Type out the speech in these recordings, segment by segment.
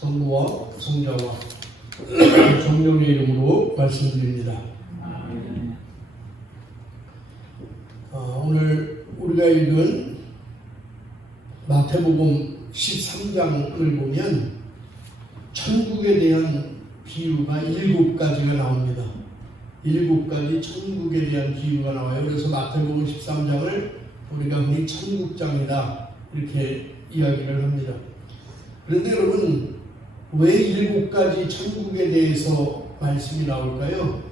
성부와 성자와 성령의 이름으로 말씀드립니다. 오늘 우리가 읽은 마태복음 13장을 보면 천국에 대한 비유가 7가지가 나옵니다. 7가지 천국에 대한 비유가 나와요. 그래서 마태복음 13장을 우리가 흔히 천국장이다 이렇게 이야기를 합니다. 그런데 여러분, 왜 7가지 천국에 대해서 말씀이 나올까요?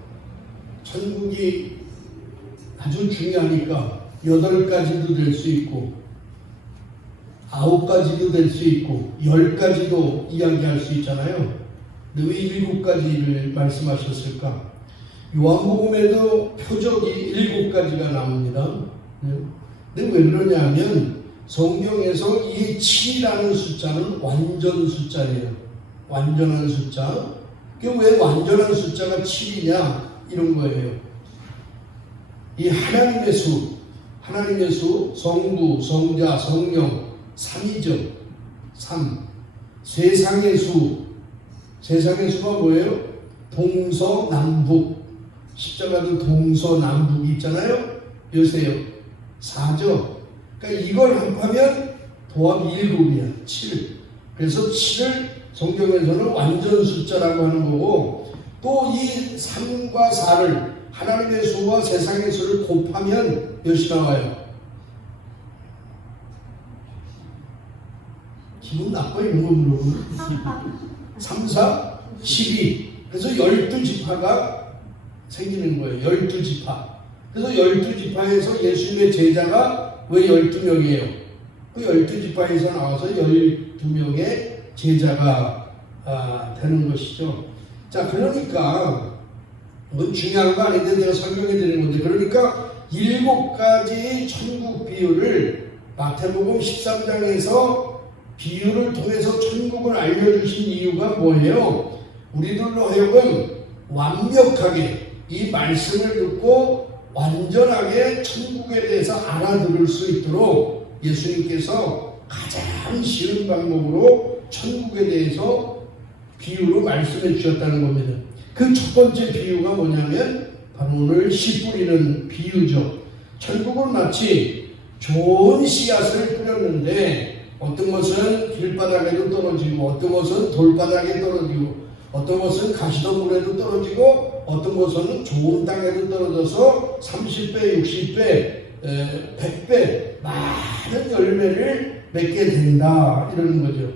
천국이 아주 중요하니까 8가지도 될 수 있고 9가지도 될 수 있고 10가지도 이야기할 수 있잖아요. 근데 왜 7가지를 말씀하셨을까? 요한복음에도 표적이 7가지가 나옵니다. 근데 왜 그러냐면 성경에서 이 7이라는 숫자는 완전 숫자예요. 완전한 숫자. 왜 완전한 숫자가 7이냐 이런 거예요. 이 하나님의 수, 성부, 성자, 성령, 삼위죠. 3. 세상의 수가 뭐예요? 동서남북. 십자가도 동서남북이 있잖아요. 요새요. 4죠. 그러니까 이걸 합하면 도합 7이야. 7. 그래서 7을 성경에서는 완전 숫자라고 하는 거고, 또 이 3과 4를 하나님의 수와 세상의 수를 곱하면 몇이 나와요? 기분 나빠 이런 거 물어보면 3, 4, 12. 그래서 12지파가 생기는 거예요. 12지파. 그래서 12지파에서 예수님의 제자가 왜 12명이에요? 그 12지파에서 나와서 12명의 제자가 되는 것이죠. 자, 그러니까 뭐 중요한 거 아닌데 내가 설명해 드리는 건데, 그러니까 7가지 천국 비유를 마태복음 13장에서 비유를 통해서 천국을 알려주신 이유가 뭐예요? 우리들로 하여금 완벽하게 이 말씀을 듣고 완전하게 천국에 대해서 알아들을 수 있도록 예수님께서 가장 쉬운 방법으로 천국에 대해서 비유로 말씀해 주셨다는 겁니다. 그 첫 번째 비유가 뭐냐면 바로 오늘 씨 뿌리는 비유죠. 천국은 마치 좋은 씨앗을 뿌렸는데 어떤 것은 길바닥에도 떨어지고 어떤 것은 돌바닥에 떨어지고 어떤 것은 가시덤불에도 떨어지고 어떤 것은 좋은 땅에도 떨어져서 30배, 60배, 100배 많은 열매를 맺게 된다 이러는 거죠.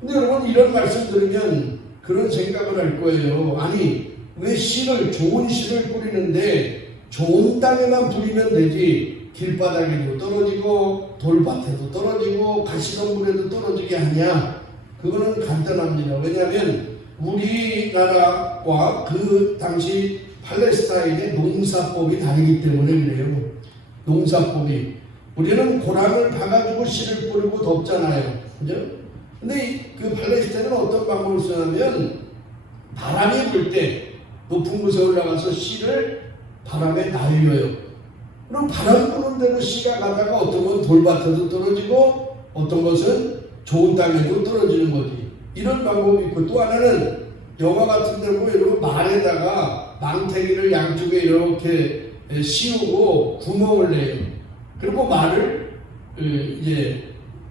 근데 여러분, 이런 말씀 들으면 그런 생각을 할 거예요. 아니, 왜 씨를, 좋은 씨를 뿌리는데 좋은 땅에만 뿌리면 되지 길바닥에도 떨어지고 돌밭에도 떨어지고 가시덤불에도 떨어지게 하냐? 그거는 간단합니다. 왜냐하면 우리나라와 그 당시 팔레스타인의 농사법이 다르기 때문에 그래요. 농사법이. 우리는 고랑을 파가지고 씨를 뿌리고 덮잖아요. 그죠? 근데 그 팔레스타인은 어떤 방법을 쓰냐면 바람이 불 때 높은 곳에 올라가서 씨를 바람에 날려요. 그럼 바람 부는 대로 씨가 가다가 어떤 건 돌밭에도 떨어지고 어떤 것은 좋은 땅에도 떨어지는 거지. 이런 방법이 있고, 또 하나는 영화 같은 데 보면 이런 말에다가 망태기를 양쪽에 이렇게 씌우고 구멍을 내요. 그리고 말을 이제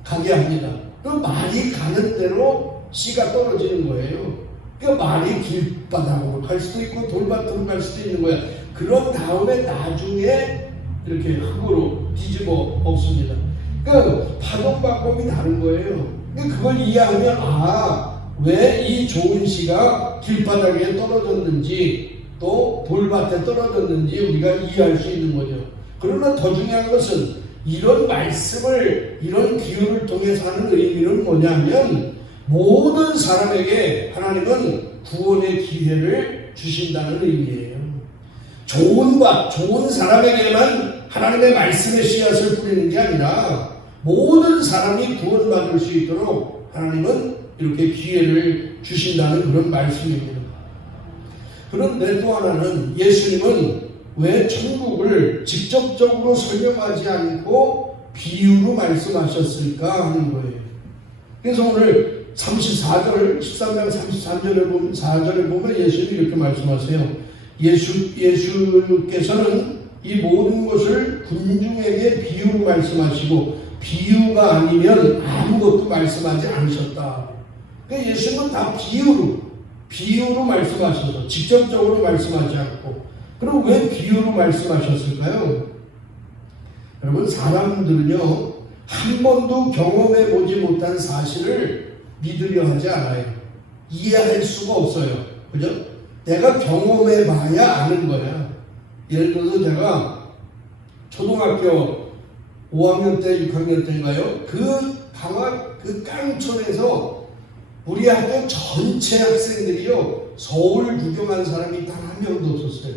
가게 합니다. 그럼 말이 가는 대로 씨가 떨어지는 거예요. 그러니까 말이 길바닥으로 갈 수도 있고 돌밭으로 갈 수도 있는 거야. 그런 다음에 나중에 이렇게 흙으로 뒤집어 엎습니다. 그러니까 파동 방법이 다른 거예요. 그걸 이해하면 왜 이 좋은 씨가 길바닥에 떨어졌는지 또 돌밭에 떨어졌는지 우리가 이해할 수 있는 거죠. 그러나 더 중요한 것은 이런 말씀을, 이런 비유를 통해서 하는 의미는 뭐냐면 모든 사람에게 하나님은 구원의 기회를 주신다는 의미예요. 좋은 사람에게만 하나님의 말씀의 씨앗을 뿌리는 게 아니라 모든 사람이 구원받을 수 있도록 하나님은 이렇게 기회를 주신다는 그런 말씀입니다. 그런데 또 하나는 예수님은 왜 천국을 직접적으로 설명하지 않고 비유로 말씀하셨을까 하는 거예요. 그래서 오늘 34절, 13장 33절에 보면, 4절에 보면 예수님이 이렇게 말씀하세요. 예수께서는 이 모든 것을 군중에게 비유로 말씀하시고 비유가 아니면 아무것도 말씀하지 않으셨다. 그러니까 예수님은 다 비유로 말씀하셔서 직접적으로 말씀하지 않고. 그럼 왜 비유로 말씀하셨을까요? 여러분, 사람들은요 한 번도 경험해 보지 못한 사실을 믿으려 하지 않아요. 이해할 수가 없어요. 그죠? 내가 경험해 봐야 아는 거야. 예를 들어서 제가 초등학교 5학년 때, 6학년 때인가요? 그 깡촌에서 우리 학교 전체 학생들이요, 서울 구경한 사람이 단 한 명도 없었어요.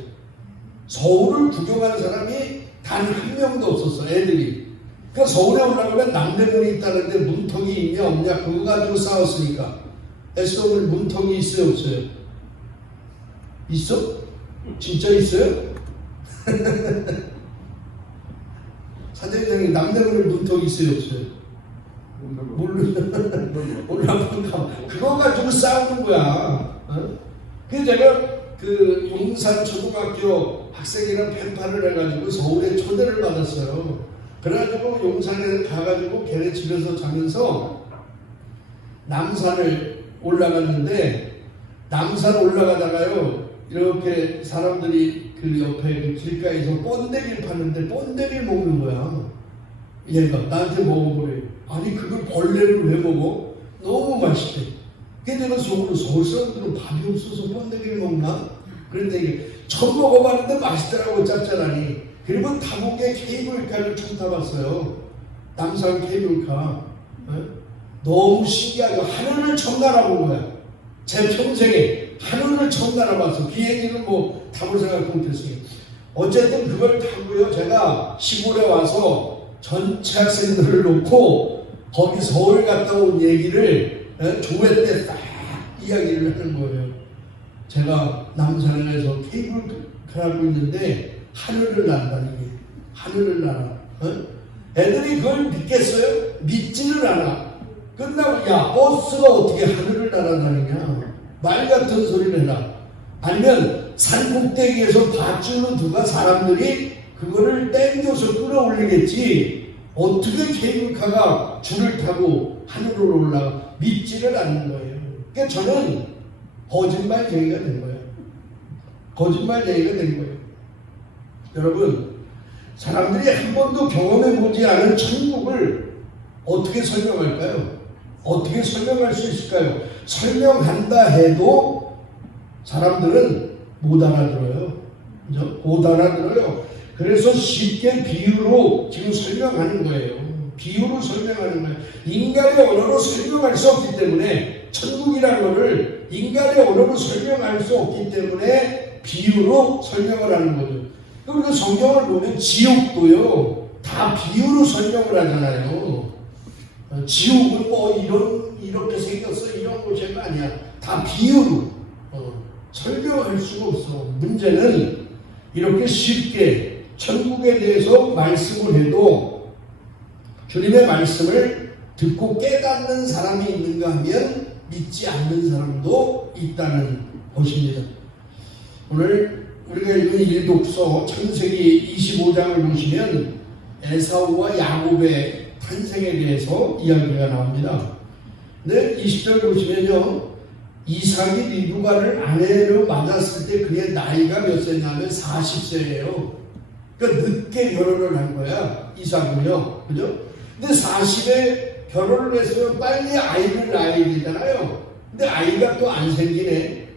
서울을 구경한 사람이 단 한 명도 없었어, 애들이. 그러니까 서울에 올라가면 남대문이 있다는데 문턱이 있냐 없냐 그거 가지고 싸웠으니까. SW 문턱이 있어요 없어요? 있어? 진짜 있어요? 사장님, 남대문에 문턱이 있어요 없어요? 올라가면 그거 가지고 싸우는 거야. 그래서 제가 그 용산 초등학교 학생이랑 펜팔을 해가지고 서울에 초대를 받았어요. 그래가지고 용산에 가가지고 걔네 집에서 자면서 남산을 올라갔는데, 남산 올라가다가요 이렇게 사람들이 그 옆에 그 길가에서 번데기를 파는데 번데기를 먹는 거야. 얘가 나한테 먹어보래. 아니 그걸 벌레를 왜 먹어? 너무 맛있대. 근데 내가 속으로 서울 사람들은 밥이 없어서 번데기를 먹나? 그런데 이게 처음 먹어봤는데 맛있더라고, 짭짤하니. 그리고 타국의 케이블카를 처음 타봤어요. 남산 케이블카. 너무 신기하죠. 하늘을 처음 날아본 거야. 제 평생에 하늘을 처음 날아봤어. 비행기는 뭐 타볼 생각 못했어요. 어쨌든 그걸 타고요, 제가 시골에 와서 전체 학생들을 놓고 거기 서울 갔다 온 얘기를 조회 때 딱 이야기를 하는 거예요. 제가 남산에서 케이블카를 타고 있는데 하늘을 난다는 게, 하늘을 날아. 애들이 그걸 믿겠어요? 믿지를 않아. 끝나고, 야, 버스가 어떻게 하늘을 날아다니냐? 말 같은 소리를 해라. 아니면 산 꼭대기에서 밧줄로 누가 사람들이 그거를 땡겨서 끌어올리겠지. 어떻게 케이블카가 줄을 타고 하늘로 올라가? 믿지를 않는 거예요. 그러니까 저는 거짓말쟁이가 된 거예요. 거짓말쟁이가 된 거예요. 여러분, 사람들이 한 번도 경험해보지 않은 천국을 어떻게 설명할까요? 어떻게 설명할 수 있을까요? 설명한다 해도 사람들은 못 알아들어요. 그죠? 못 알아들어요. 그래서 쉽게 비유로 지금 설명하는 거예요. 비유로 설명하는 거예요. 인간의 언어로 설명할 수 없기 때문에, 천국이라는 것을 인간의 언어로 설명할 수 없기 때문에 비유로 설명을 하는 거죠. 그리고 성경을 보면 지옥도요, 다 비유로 설명을 하잖아요. 지옥은 뭐 이렇게 생겼어, 이런 곳이 아니야. 다 비유로 설명할 수가 없어. 문제는 이렇게 쉽게 천국에 대해서 말씀을 해도 주님의 말씀을 듣고 깨닫는 사람이 있는가 하면 믿지 않는 사람도 있다는 것입니다. 오늘 우리가 읽은 일독서 창세기 25장을 보시면 에사우와 야곱의 탄생에 대해서 이야기가 나옵니다. 근데 20절 보시면요, 이삭이 리브가를 아내로 맞았을 때 그의 나이가 몇 세냐면 40세예요. 그러니까 늦게 결혼을 한 거야, 이삭은요. 그죠? 근데 40에 결혼을 했으면 빨리 아이를 낳아야 되잖아요. 근데 아이가 또 안 생기네.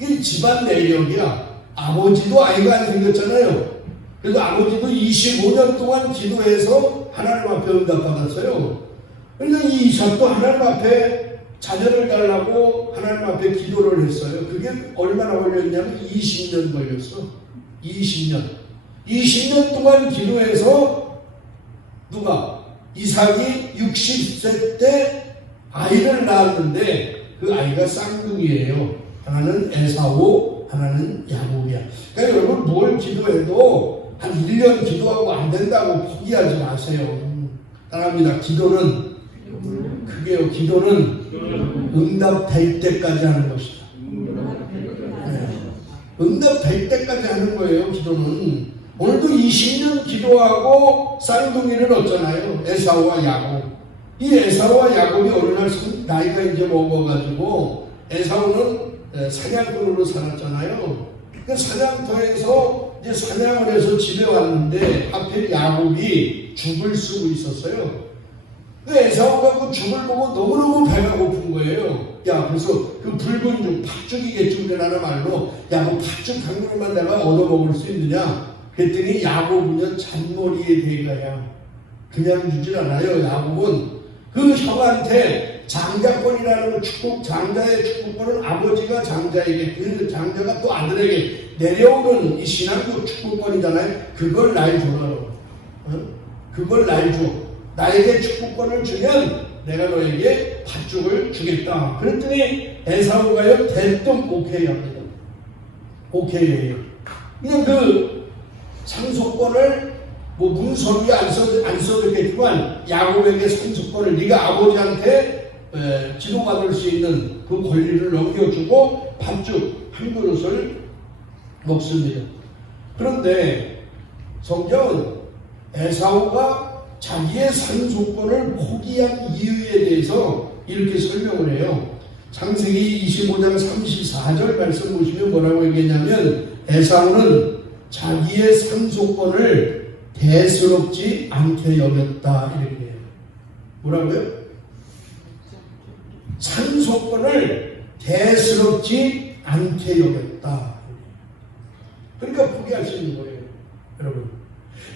이게 집안 내력이야. 아버지도 아이가 안 생겼잖아요. 그래서 아버지도 25년 동안 기도해서 하나님 앞에 응답받았어요. 그러니까 이 이삭도 하나님 앞에 자녀를 달라고 하나님 앞에 기도를 했어요. 그게 얼마나 걸렸냐면 20년 걸렸어. 20년 동안 기도해서 누가? 이삭이 60세 때 아이를 낳았는데 그 아이가 쌍둥이에요. 하나는 에사우, 하나는 야곱이야. 그러니까 여러분, 뭘 기도해도 한 1년 기도하고 안 된다고 포기하지 마세요. 따라합니다. 기도는, 그게요, 기도는 응답될 때까지 하는 것이다. 네. 응답될 때까지 하는 거예요. 기도는. 오늘도 20년 기도하고 쌍둥이를 얻잖아요. 에사우와 야곱. 이 에사우와 야곱이 어느 날 나이가 이제 먹어가지고, 에사우는 사냥꾼으로 살았잖아요. 그 사냥터에서 이제 사냥을 해서 집에 왔는데 하필 야곱이 죽을 쓰고 있었어요. 그 에사우가 그 죽을 보고 너무너무 배가 고픈 거예요. 야, 그래서 그 붉은 죽, 팥죽이겠지 우리나라 말로, 야, 그 팥죽 한 그릇만 내가 얻어먹을 수 있느냐? 그랬더니 야곱은 잔머리의 대가야. 그냥 주질 않아요. 야곱은 그 형한테 장자권이라는 걸 장자의 축복권은 아버지가 장자에게, 그 장자가 또 아들에게 내려오는 이 신앙도 축복권이잖아요. 그걸 날 줘라. 그걸 날 줘. 나에게 축복권을 주면 내가 너에게 팥죽을 주겠다. 그랬더니 에사우가요, 대뜸 오케이 합니다. 오케이 해요. 그냥 그 상속권을 뭐 문서위에 안 써졌겠지만 야곱에게 상속권을 네가 아버지한테 지도받을 수 있는 그 권리를 넘겨주고 팥죽 한 그릇을 먹습니다. 그런데 성경은 에사우가 자기의 상속권을 포기한 이유에 대해서 이렇게 설명을 해요. 창세기 25장 34절 말씀 보시면 뭐라고 얘기했냐면, 에사우는 자기의 상속권을 대수롭지 않게 여겼다, 이렇게 해요. 뭐라고요? 상속권을 대수롭지 않게 여겼다. 그러니까 포기할 수 있는 거예요, 여러분.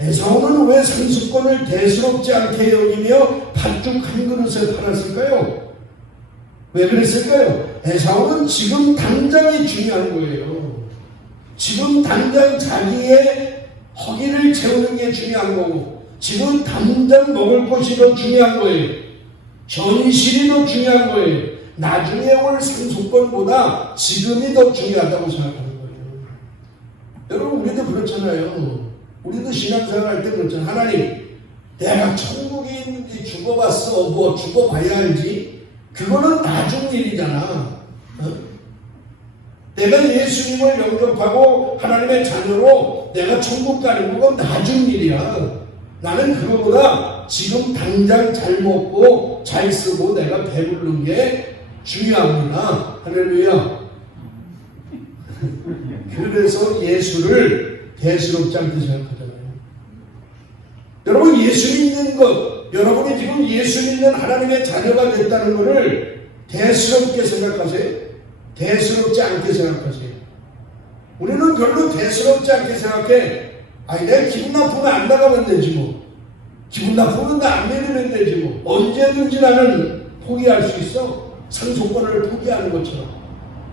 에사우는 왜 상속권을 대수롭지 않게 여기며 팥죽 한 그릇에 팔았을까요? 왜 그랬을까요? 에사우는 지금 당장이 중요한 거예요. 지금 당장 자기의 허기를 채우는 게 중요한 거고, 지금 당장 먹을 것이 더 중요한 거예요. 현실이 더 중요한 거예요. 나중에 올 상속권보다 지금이 더 중요하다고 생각하는 거예요. 여러분, 우리도 그렇잖아요. 우리도 신앙생활 할 때 그렇잖아요. 하나님, 내가 천국에 있는지 죽어봤어. 뭐 죽어봐야 알지. 그거는 나중 일이잖아. 내가 예수님을 영접하고 하나님의 자녀로 내가 천국 가는 건 나중 일이야. 나는 그거보다 지금 당장 잘 먹고 잘 쓰고 내가 배부른 게 중요합니다. 할렐루야. 그래서 예수를 대수롭지 않게 생각하잖아요. 여러분, 예수 믿는 것, 여러분이 지금 예수 믿는 하나님의 자녀가 됐다는 것을 대수롭게 생각하세요? 대수롭지 않게 생각하세요? 우리는 별로 대수롭지 않게 생각해. 아니, 내가 기분 나쁘면 안 나가면 되지 뭐. 기분 나쁘면 나 안 내리면 되지 뭐. 언제든지 나는 포기할 수 있어. 상속권을 포기하는 것처럼.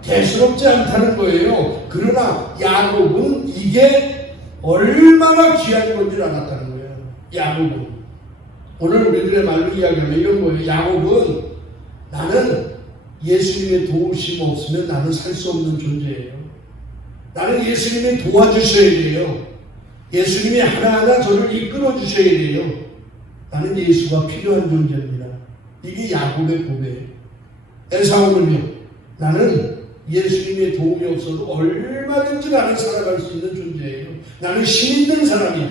대수롭지 않다는 거예요. 그러나 야곱은 이게 얼마나 귀한 건지 알았다는 거예요. 야곱은. 오늘 우리들의 말로 이야기하면 이런 거예요. 야곱은 나는 예수님의 도우심 없으면 나는 살 수 없는 존재예요. 나는 예수님이 도와주셔야 돼요. 예수님이 하나하나 저를 이끌어 주셔야 돼요. 나는 예수가 필요한 존재입니다. 이게 야곱의 고백이에요. 에사우는요, 나는 예수님의 도움이 없어도 얼마든지 나는 살아갈 수 있는 존재예요. 나는 힘 있는 사람이에요.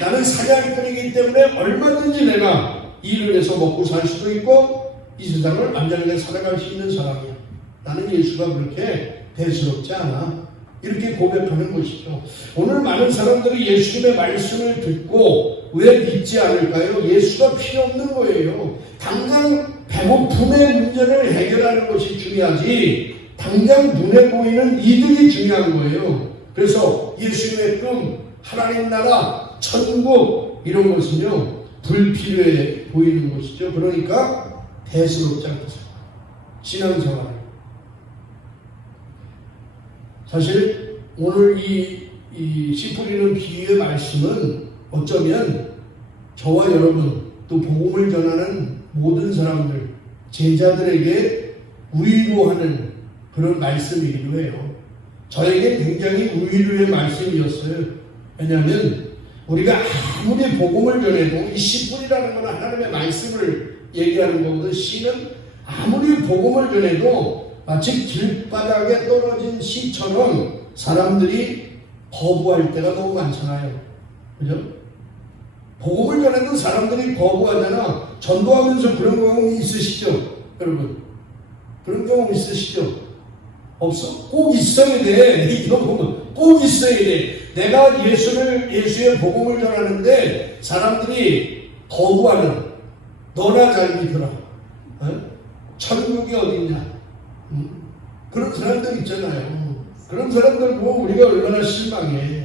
나는 사냥꾼이기 때문에 얼마든지 내가 일을 해서 먹고 살 수도 있고 이 세상을 안전하게 살아갈 수 있는 사람이야. 나는 예수가 그렇게 대수롭지 않아. 이렇게 고백하는 것이죠. 오늘 많은 사람들이 예수님의 말씀을 듣고 왜 믿지 않을까요? 예수가 필요 없는 거예요. 당장 배고픔의 문제를 해결하는 것이 중요하지 당장 눈에 보이는 이득이 중요한 거예요. 그래서 예수님의 꿈, 하나님 나라, 천국 이런 것은요 불필요해 보이는 것이죠. 그러니까 대수롭지 않겠어요. 신앙생활. 사실 오늘 이 씨 뿌리는 비유의 말씀은 어쩌면 저와 여러분 또 복음을 전하는 모든 사람들, 제자들에게 위로하는 그런 말씀이기도 해요. 저에게 굉장히 위로의 말씀이었어요. 왜냐하면 우리가 아무리 복음을 전해도 이 씨 뿌리라는 건 하나님의 말씀을 얘기하는 거거든. 씨는 아무리 복음을 전해도 마치 길바닥에 떨어진 씨처럼 사람들이 거부할 때가 너무 많잖아요. 그죠? 복음을 전해도 사람들이 거부하잖아. 전도하면서 그런 경험 있으시죠? 여러분? 그런 경험 있으시죠? 없어? 꼭 있어야 돼. 이거 보면 꼭 있어야 돼. 내가 예수의 복음을 전하는데 사람들이 거부하는, 너나 잘 믿어라. 천국이 어딨냐? 그런 사람들 있잖아요. 그런 사람들 보면 우리가 얼마나 실망해.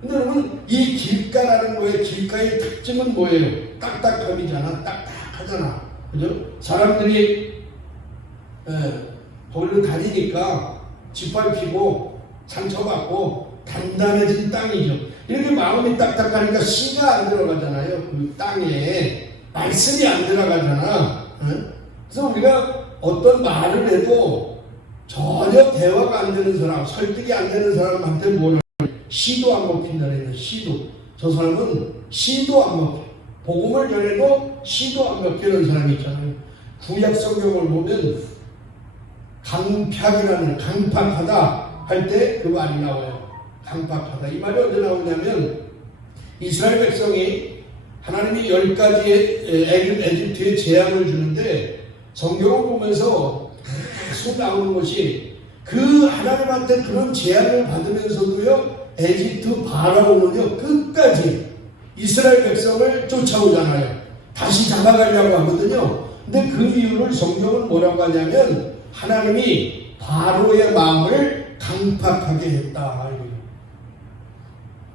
근데 여러분, 이 길가라는 거에, 길가의 특징은 뭐예요? 딱딱함이잖아. 딱딱하잖아. 그죠? 사람들이 거기로 다니니까 짓밟히고 상처받고 단단해진 땅이죠. 이렇게 마음이 딱딱하니까 씨가 안 들어가잖아요. 그 땅에 말씀이 안 들어가잖아. 그래서 우리가 어떤 말을 해도 전혀 대화가 안 되는 사람, 설득이 안 되는 사람한테 뭐를 씨도 안 먹힌다는 씨도. 저 사람은 씨도 안 먹혀. 복음을 전해도 씨도 안 먹히는 사람이 있잖아요. 구약 성경을 보면 강팍하다 할 때 그 말이 나와요. 강팍하다. 이 말이 언제 나오냐면 이스라엘 백성이 하나님이 10가지의 에집트에 재앙을 주는데 성경을 보면서 계속 나오는 것이 그 하나님한테 그런 재앙을 받으면서도요, 에집트 바라오는요 끝까지 이스라엘 백성을 쫓아오잖아요. 다시 잡아가려고 하거든요. 근데 그 이유를 성경은 뭐라고 하냐면 하나님이 바로의 마음을 강팍하게 했다.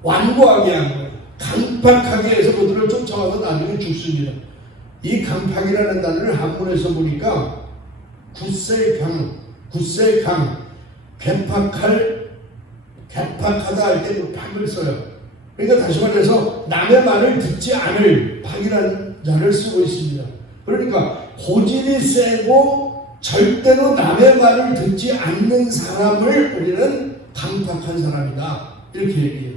완고하게 한 거예요. 강팍하게 해서 그들을 쫓아와서 나중에 죽습니다. 이 강팍이라는 단어를 한문에서 보니까 굳세강, 개팍하다 할 때 그 팍을 써요. 그러니까 다시 말해서 남의 말을 듣지 않을 팍이라는 자를 쓰고 있습니다. 그러니까 고집이 세고 절대로 남의 말을 듣지 않는 사람을 우리는 강팍한 사람이다. 이렇게 얘기해요.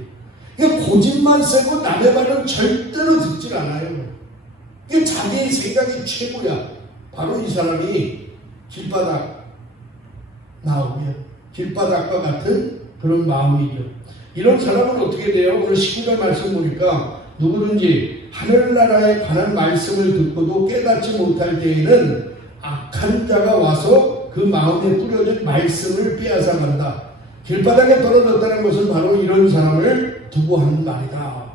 그러니까 고집만 세고 남의 말은 절대로 듣지 않아요. 이게 자기 생각이 최고야. 바로 이 사람이 길바닥 나오면 길바닥과 같은 그런 마음이죠. 이런 사람은 어떻게 돼요? 오늘 19절 말씀 보니까 누구든지 하늘나라에 관한 말씀을 듣고도 깨닫지 못할 때에는 악한 자가 와서 그 마음에 뿌려진 말씀을 빼앗아간다. 길바닥에 떨어졌다는 것은 바로 이런 사람을 두고 하는 말이다.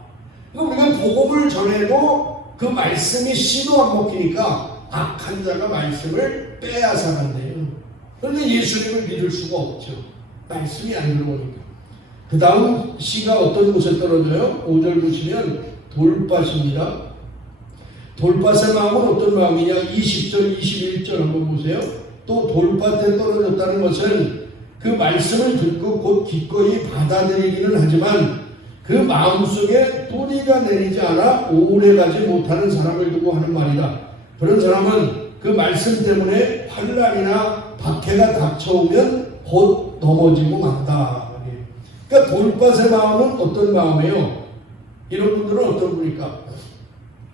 그러니까 우리가 복음을 전해도 그 말씀이 씨도 안 먹히니까 악한 자가 말씀을 빼앗아간대요. 그런데 예수님을 믿을 수가 없죠. 말씀이 안 들어오니까. 그 다음 씨가 어떤 곳에 떨어져요? 5절 보시면 돌밭입니다. 돌밭의 마음은 어떤 마음이냐? 20절, 21절 한번 보세요. 또 돌밭에 떨어졌다는 것은 그 말씀을 듣고 곧 기꺼이 받아들이기는 하지만 그 마음속에 뿌리가 내리지 않아 오래가지 못하는 사람을 두고 하는 말이다. 그런 사람은 그 말씀 때문에 환난이나 박해가 닥쳐오면 곧 넘어지고 만다. 그러니까 돌밭의 마음은 어떤 마음이에요? 이런 분들은 어떤 분일까?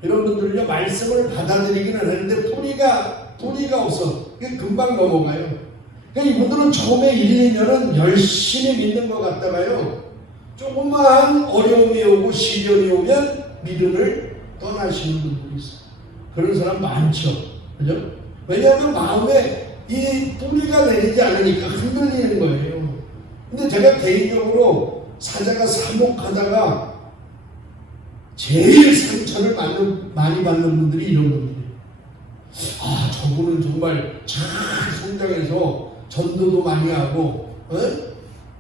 이런 분들은요, 말씀을 받아들이기는 하는데 뿌리가 없어. 금방 넘어가요. 그러니까 이분들은 처음에 1, 2년은 열심히 믿는 것 같다가요, 조금만 어려움이 오고 시련이 오면 믿음을 떠나시는 분들이 있어요. 그런 사람 많죠. 그죠? 왜냐하면 마음에 이 뿌리가 내리지 않으니까 흔들리는 거예요. 근데 제가 개인적으로 사자가 사목하다가 제일 상처를 많이 받는 분들이 이런 분들이에요. 아, 저분은 정말 잘 성장해서 전도도 많이 하고,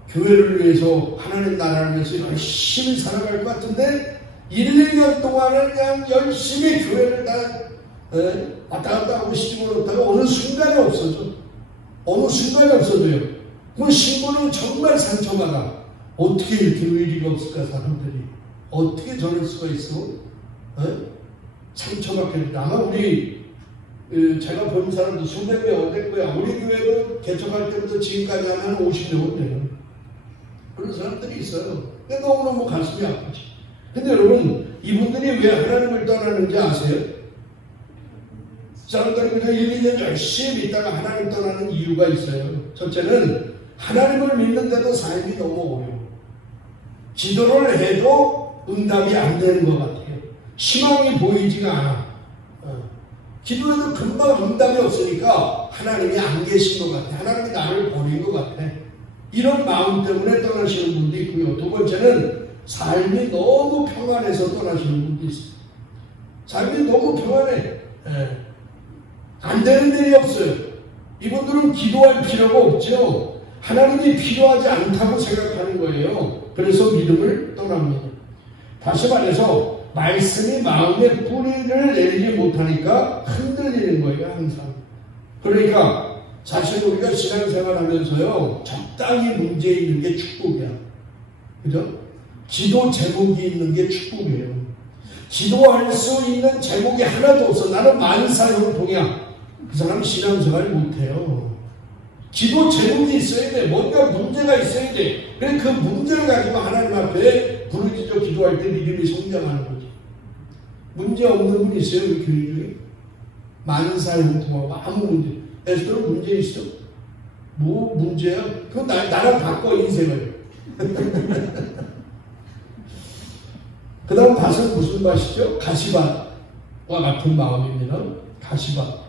교회를 위해서, 하나님 나라를 위해서 열심히 살아갈 것 같은데 1, 2년 동안은 그냥 열심히 교회를 다 왔다 갔다 하고 시집을 어느 순간에 없어져. 어느 순간에 없어져요. 그 신부는 정말 상처받아. 어떻게 이렇게 의리가 없을까, 사람들이. 어떻게 저럴 수가 있어? 상처받게 됐다. 아마 우리, 제가 본 사람도 수백 명 될 거야. 우리 교회도 개척할 때부터 지금까지 하면 50명은 돼요. 그런 사람들이 있어요. 근데 너무너무 가슴이 아프지. 근데 여러분, 이분들이 왜 하나님을 떠나는지 아세요? 사람들이 그냥 1, 2년 열심히 있다가 하나님 떠나는 이유가 있어요. 첫째는 하나님을 믿는데도 삶이 너무 어려워. 기도를 해도 응답이 안 되는 것 같아요. 희망이 보이지가 않아. 기도해도 금방 응답이 없으니까 하나님이 안 계신 것 같아. 하나님이 나를 버린 것 같아. 이런 마음 때문에 떠나시는 분도 있고요. 두 번째는 삶이 너무 평안해서 떠나시는 분도 있어요. 삶이 너무 평안해. 안 되는 일이 없어요. 이분들은 기도할 필요가 없죠. 하나님이 필요하지 않다고 생각하는 거예요. 그래서 믿음을 떠납니다. 다시 말해서 말씀이 마음에 뿌리를 내리지 못하니까 흔들리는 거예요. 항상. 그러니까 사실 우리가 신앙생활하면서요, 적당히 문제 있는 게 축복이야. 그죠? 기도 제목이 있는 게 축복이에요. 기도할 수 있는 제목이 하나도 없어. 나는 만사형통이야. 그 사람 신앙생활 못해요. 기도 제목이 있어야 돼. 뭔가 문제가 있어야 돼. 그래 그 문제를 가지고 하나님 앞에 부르짖어 기도할 때 믿음이 성장하는 거지. 문제 없는 분 있어요? 우리 교회 중에? 만사형통하고 아무 문제. 에스더는 문제 있어? 뭐 문제야? 그건 나랑 바꿔 인생을. 그 다음 밭은 무슨 밭이죠? 가시밭과 같은 마음입니다. 가시밭.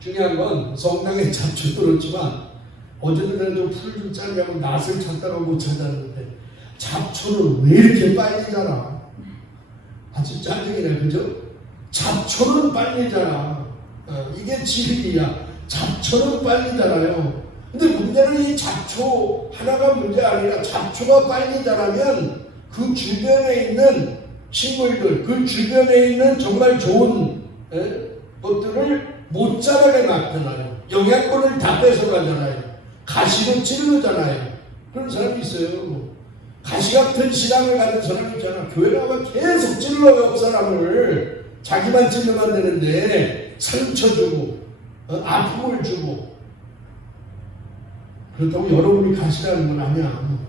중요한 건 성당의 잡초도 그렇지만 어제도 풀 좀 짜려고 낫을 찾다가 못 찾았는데 잡초는 왜 이렇게 빨리 자라? 아주 짜증이네. 그죠? 잡초는 빨리 자라. 이게 진리야. 잡초는 빨리 자라요. 근데 문제는 이 잡초 하나가 문제가 아니라 잡초가 빨리 자라면 그 주변에 있는 식물들, 그 주변에 있는 정말 좋은 것들을 못 자라게 만들어요. 영양분을 다 뺏어가잖아요. 가시로 찌르잖아요. 그런 사람이 있어요. 가시 같은 신앙을 가진 사람이 있잖아. 교회 나가면 계속 찔러요. 옆 사람을. 자기만 찔러만 되는데 상처 주고 아픔을 주고. 그렇다고 여러분이 가시라는 건 아니야.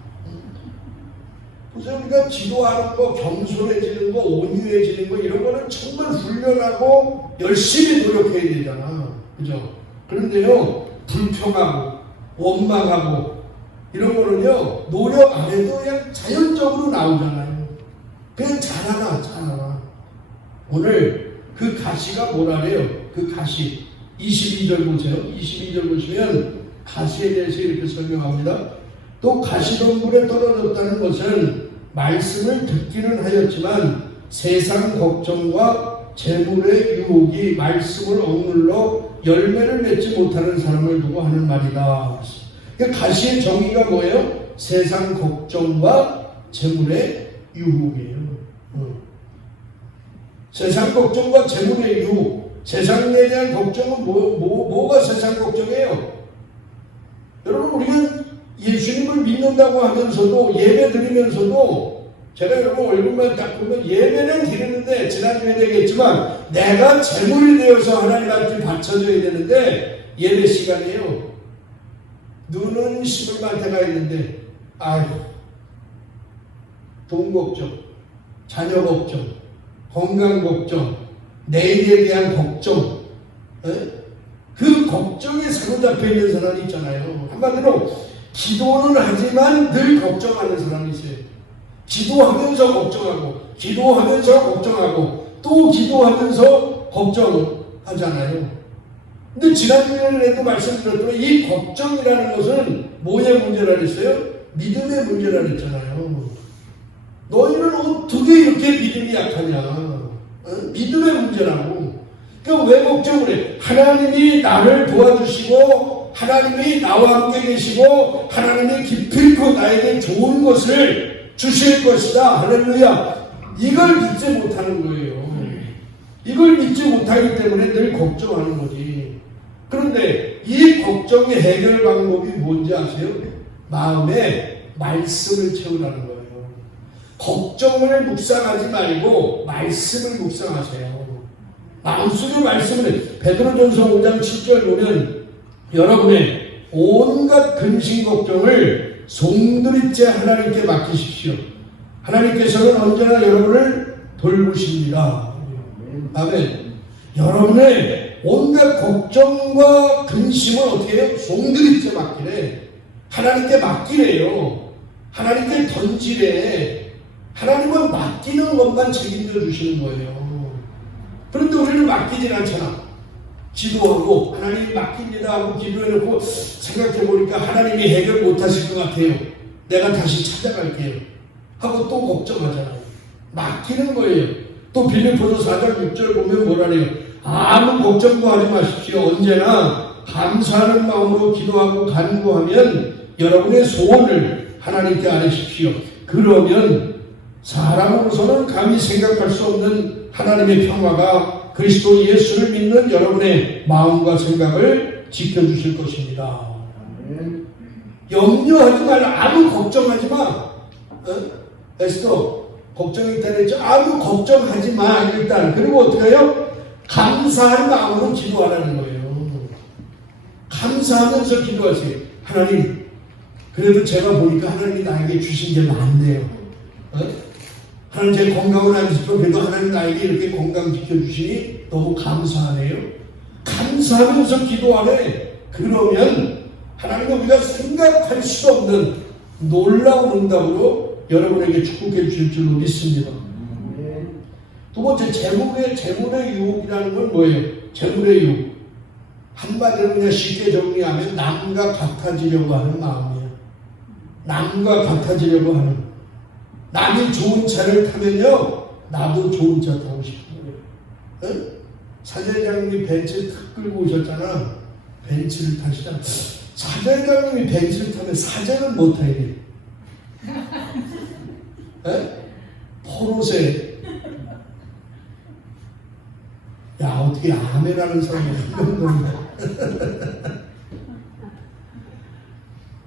그래서 우리가 기도하는 거, 겸손해지는 거, 온유해지는 거 이런 거는 정말 훈련하고 열심히 노력해야 되잖아. 그죠? 그런데요, 불평하고 원망하고 이런 거는요, 노력 안 해도 그냥 자연적으로 나오잖아요. 그냥 자라나. 오늘 그 가시가 뭐라래요? 그 가시. 22절 보세요. 22절 보시면 가시에 대해서 이렇게 설명합니다. 또 가시덤불에 떨어졌다는 것은 말씀을 듣기는 하였지만 세상 걱정과 재물의 유혹이 말씀을 억눌러 열매를 맺지 못하는 사람을 두고 하는 말이다. 그러니까 가시의 정의가 뭐예요? 세상 걱정과 재물의 유혹이에요. 세상 걱정과 재물의 유혹. 세상에 대한 걱정은 뭐가 세상 걱정이에요? 여러분, 우리는 예수님을 믿는다고 하면서도 예배 드리면서도 제가 여러분 얼굴만 딱 보면 예배는 드리는데 지난주에 얘기했지만 내가 제물이 되어서 하나님 앞에 바쳐져야 되는데 예배 시간이에요. 눈은 씹을 만테가 있는데 돈 걱정, 자녀 걱정, 건강 걱정, 내일에 대한 걱정, 그 걱정에 사로잡혀 있는 사람이 있잖아요. 한마디로 기도는 하지만 늘 걱정하는 사람이 있어요. 기도하면서 걱정하고, 기도하면서 걱정하고, 또 기도하면서 걱정하잖아요. 근데 지난주에도 말씀드렸지만 이 걱정이라는 것은 뭐의 문제라 그랬어요? 믿음의 문제라 그랬잖아요. 너희는 어떻게 이렇게 믿음이 약하냐? 믿음의 문제라고. 그러니까 왜 걱정을 해? 하나님이 나를 도와주시고 하나님이 나와 함께 계시고 하나님이 기필코 나에게 좋은 것을 주실 것이다. 할렐루야. 이걸 믿지 못하는 거예요. 이걸 믿지 못하기 때문에 늘 걱정하는 거지. 그런데 이 걱정의 해결 방법이 뭔지 아세요? 마음에 말씀을 채우라는 거예요. 걱정을 묵상하지 말고 말씀을 묵상하세요. 마음속에 말씀을 해. 베드로전서 5장 7절 보면 여러분의 온갖 근심 걱정을 송두리째 하나님께 맡기십시오. 하나님께서는 언제나 여러분을 돌보십니다. 아멘. 여러분의 온갖 걱정과 근심을 어떻게 해요? 송두리째 맡기래. 하나님께 맡기래요. 하나님께 던지래. 하나님은 맡기는 것만 책임져 주시는 거예요. 그런데 우리는 맡기질 않잖아. 기도하고 하나님 맡깁니다 하고 기도해놓고 생각해보니까 하나님이 해결 못하실 것 같아요. 내가 다시 찾아갈게요 하고 또 걱정하잖아요. 맡기는 거예요. 또 빌립보서 4장 6절 보면 뭐라래요? 아무 걱정도 하지 마십시오. 언제나 감사하는 마음으로 기도하고 간구하면 여러분의 소원을 하나님께 아뢰십시오. 그러면 사람으로서는 감히 생각할 수 없는 하나님의 평화가 그리스도 예수를 믿는 여러분의 마음과 생각을 지켜주실 것입니다. 염려하지 말라. 아무 걱정하지 마. 에스더 걱정이 있다 그랬죠? 아무 걱정하지 마. 일단. 그리고 어떻게 해요? 감사한 마음으로 기도하라는 거예요. 감사하면서 기도하세요. 하나님, 그래도 제가 보니까 하나님이 나에게 주신 게 많네요. 하나님 제 건강은 안 지켜 그래도 하나님 나에게 이렇게 건강 지켜주시니 너무 감사하네요. 감사하면서 기도하네. 그러면 하나님은 우리가 생각할 수 없는 놀라운 응답으로 여러분에게 축복해 주실 줄로 믿습니다. 두 번째, 재물의 유혹이라는 건 뭐예요? 재물의 유혹. 한마디로 그냥 쉽게 정리하면 남과 같아지려고 하는 마음이에요. 남과 같아지려고 하는. 남이 좋은 차를 타면요, 나도 좋은 차 타고 싶은 거예요. 응? 사장님이 벤츠 탁 끌고 오셨잖아. 벤츠를 타시잖아. 사장님이 벤츠를 타면 사장은 못 타야 돼. 포르쉐. 야, 어떻게 아멘하는 사람이 한 명도 없네.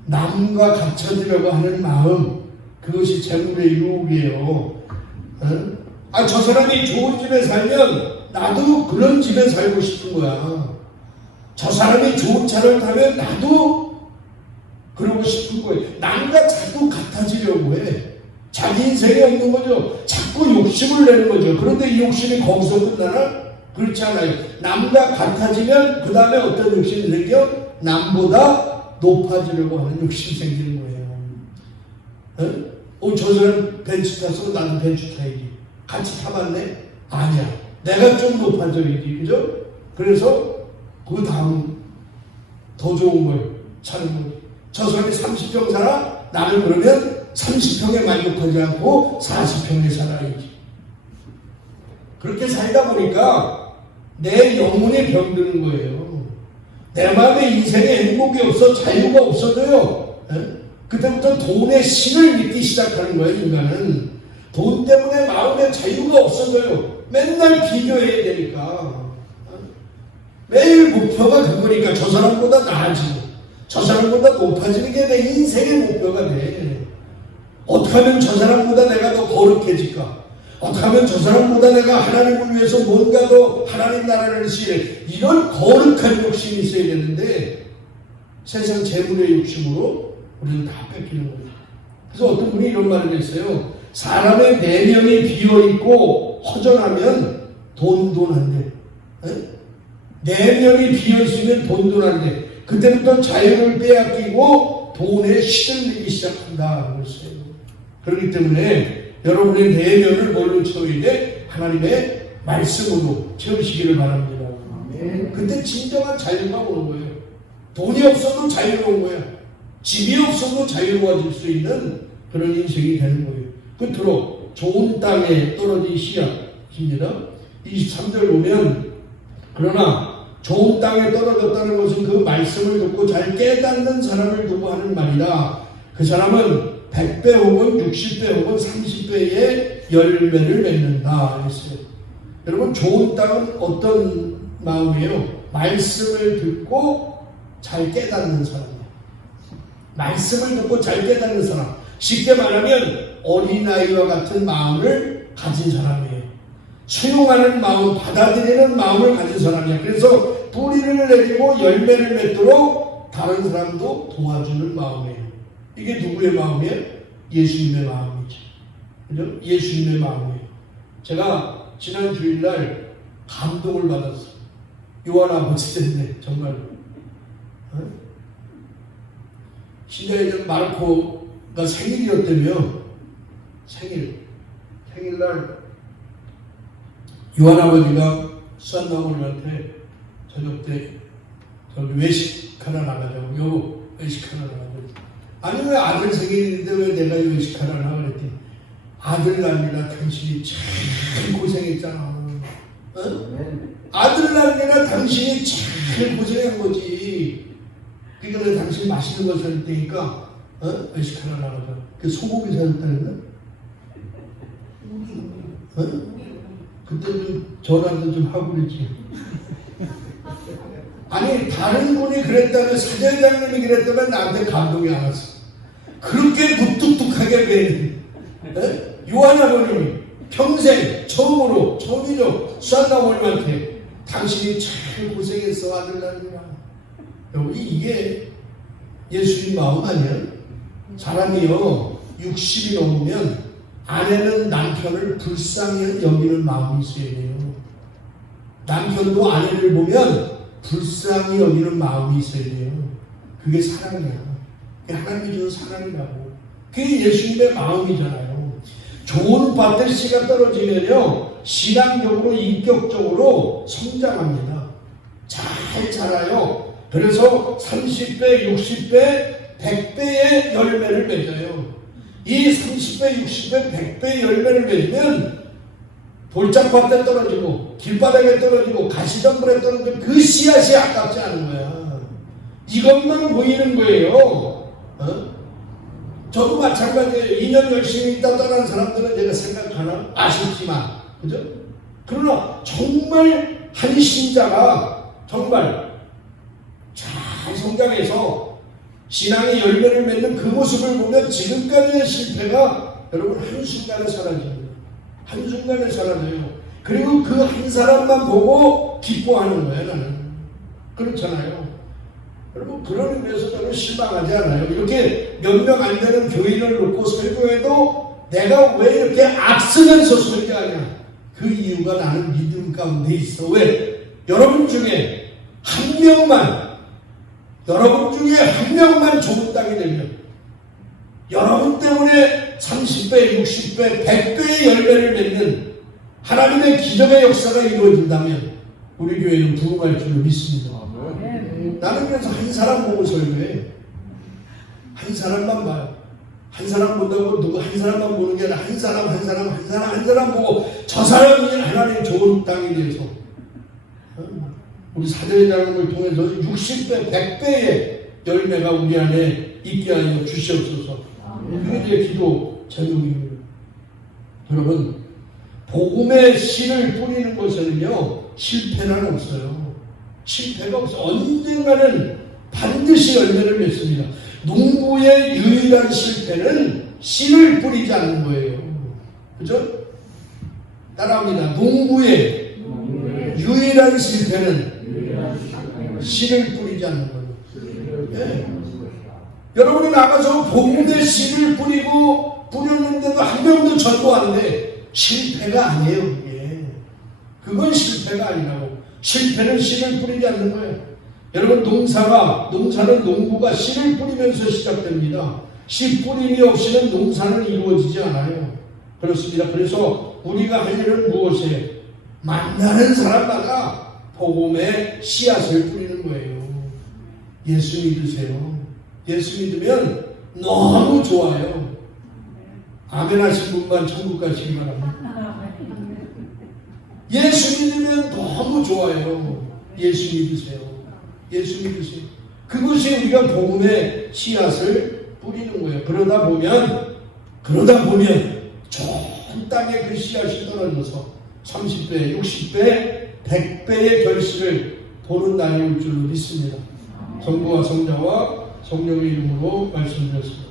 남과 같아지려고 하는 마음, 그것이 재물의 유혹이에요. 저 사람이 좋은 집에 살면 나도 그런 집에 살고 싶은 거야. 저 사람이 좋은 차를 타면 나도 그러고 싶은 거예요. 남과 자꾸 같아지려고 해. 자기 인생이 없는 거죠. 자꾸 욕심을 내는 거죠. 그런데 이 욕심이 거기서 끝나나? 그렇지 않아요. 남과 같아지면 그 다음에 어떤 욕심이 생겨? 남보다 높아지려고 하는 욕심이 생기는 거예요. 저 사람 벤츠 타서 나도 벤츠 타야지. 같이 타봤네? 아니야. 내가 좀 높아져야지. 그죠? 그래서 그 다음 더 좋은 걸 찾는 거예요. 저 사람이 30평 살아? 나는 그러면 30평에 만족하지 않고 40평에 살아야지. 그렇게 살다 보니까 내 영혼이 병드는 거예요. 내 마음에 인생에 행복이 없어, 자유가 없어져요. 그때부터 돈의 신을 믿기 시작하는 거예요. 인간은 돈 때문에 마음에 자유가 없어져요. 맨날 비교해야 되니까. 매일 목표가 그거니까 저 사람보다 나아지고 저 사람보다 높아지는 게 내 인생의 목표가 돼. 어떻게 하면 저 사람보다 내가 더 거룩해질까? 어떻게 하면 저 사람보다 내가 하나님을 위해서 뭔가 더 하나님 나라를 시해. 이런 거룩한 욕심이 있어야 되는데 세상 재물의 욕심으로 우리는 다 뺏기는 거예요. 그래서 어떤 분이 이런 말을 했어요. 사람의 내면이 비어있고 허전하면 돈 안 돼. 내면이 비어있으면 돈 안 돼. 그때부터 자유를 빼앗기고 돈에 시들리기 시작한다. 그랬어요. 그렇기 때문에 여러분의 내면을 뭘로 채워야 돼? 하나님의 말씀으로 채우시기를 바랍니다. 그때 진정한 자유가 오는 거예요. 돈이 없어도 자유로운 거야. 집이 없어도 자유로워질 수 있는 그런 인생이 되는 거예요. 끝으로 좋은 땅에 떨어지기 시작입니다. 23절 보면 그러나 좋은 땅에 떨어졌다는 것은 그 말씀을 듣고 잘 깨닫는 사람을 두고 하는 말이다. 그 사람은 100배 혹은 60배 혹은 30배의 열매를 맺는다 했어요. 여러분 좋은 땅은 어떤 마음이에요? 말씀을 듣고 잘 깨닫는 사람이에요. 말씀을 듣고 잘 깨닫는 사람. 쉽게 말하면 어린아이와 같은 마음을 가진 사람이에요. 수용하는 마음, 받아들이는 마음을 가진 사람이에요. 그래서 뿌리를 내리고 열매를 맺도록 다른 사람도 도와주는 마음이에요. 이게 누구의 마음이에요? 예수님의 마음이죠. 그죠? 예수님의 마음이에요. 제가 지난 주일날 감동을 받았어. 요한 아버지 됐네, 정말. 신자이전 마르코가 생일이었다며. 생일날 요한 아버지가 수산나무님한테 저녁 때 저기 외식 하나 나가자고. 여보, 외식 하나 나가자고. 아니, 왜 아들 생일인데 왜 내가 외식 하나 나가 그랬더니 아들 낳느라 당신이 참 고생했잖아. 아들 낳느라 당신이 참 고생한 거지. 그러니까 내가 당신 맛있는 거 살 테니까 외식 하나 나가자. 그 소고기 사줬다는가? 그때 좀 전화도 좀 하고 그랬지. 아니, 다른 분이 그랬다면, 사제장님이 그랬다면 나한테 감동이 안 왔어. 그렇게 무뚝뚝하게 왜 요한 아버님이 평생 처음이죠. 수산나무님한테 당신이 참 고생했어, 아들 낳느라. 여러분, 이게 예수님 마음 아니야? 사람이요 60이 넘으면 아내는 남편을 불쌍히 여기는 마음이 있어야 돼요. 남편도 아내를 보면 불쌍히 여기는 마음이 있어야 돼요. 그게 사랑이야. 그게 하나님이 주는 사랑이라고. 그게 예수님의 마음이잖아요. 좋은 밭들씨가 떨어지면요, 신앙적으로 인격적으로 성장합니다. 잘 자라요. 그래서 30배, 60배, 100배의 열매를 맺어요. 이 30배, 60배, 100배의 열매를 맺으면 돌짝밭에 떨어지고 길바닥에 떨어지고 가시덤불에 떨어지고 그 씨앗이 아깝지 않은 거야. 이것만 보이는 거예요. 저도 마찬가지예요. 2년 열심히 있다 떠난 사람들은 제가 생각하나 아쉽지만, 그죠? 그러나 정말 한 신자가 정말 잘 성장해서 신앙의 열매를 맺는 그 모습을 보면 지금까지의 실패가 여러분 한순간에 사라집니다. 한순간에 사라져요. 그리고 그 한 사람만 보고 기뻐하는 거예요, 나는. 그렇잖아요. 여러분, 그런 의미에서 저는 실망하지 않아요. 이렇게 몇 명 안 되는 교인을 놓고 설교해도 내가 왜 이렇게 악쓰면서 설교하냐. 그 이유가 나는 믿음 가운데 있어. 왜? 여러분 중에 한 명만 좋은 땅이 되면 여러분 때문에 30배, 60배, 100배의 열매를 맺는 하나님의 기적의 역사가 이루어진다면 우리 교회는 부흥할 줄로 믿습니다. 나는 그래서 한 사람 보고 설교해. 한 사람만 봐요. 한 사람 본다고 누구 한 사람만 보는 게 아니라 한 사람 보고 저 사람이 하나님 좋은 땅이 돼서 우리 사제장을 통해서 60배, 100배의 열매가 우리 안에 있게 하여 주시옵소서. 그게 제 기도 제목입니다. 여러분, 복음의 씨를 뿌리는 것에는요 실패는 없어요. 실패가 없어요. 언젠가는 반드시 열매를 맺습니다. 농부의 유일한 실패는 씨를 뿌리지 않는 거예요. 그죠? 따라합니다. 농부의 유일한 실패는 씨를 뿌리지 않는 거예요. 네. 여러분이 나가서 복음의 씨를 뿌렸는데도 한 명도 전도하는데 실패가 아니에요. 그게. 그건 실패가 아니라고. 실패는 씨를 뿌리지 않는 거예요. 여러분, 농사는 농부가 씨를 뿌리면서 시작됩니다. 씨 뿌림이 없이는 농사는 이루어지지 않아요. 그렇습니다. 그래서 우리가 할 일은 무엇이에요? 만나는 사람마다 복음의 씨앗을 뿌리는 거예요. 예수 믿으세요. 예수 믿으면 너무 좋아요. 아멘 하신 분만 천국 가시기 바랍니다. 예수 믿으면 너무 좋아요. 예수 믿으세요. 예수 믿으세요. 그것이 우리가 복음의 씨앗을 뿌리는 거예요. 그러다 보면 좋은 땅에 그 씨앗이 떨어져서 30배, 60배, 100배의 결실을 보는 날이 올 줄로 믿습니다. 성부와 성자와 성령의 이름으로 말씀드렸습니다.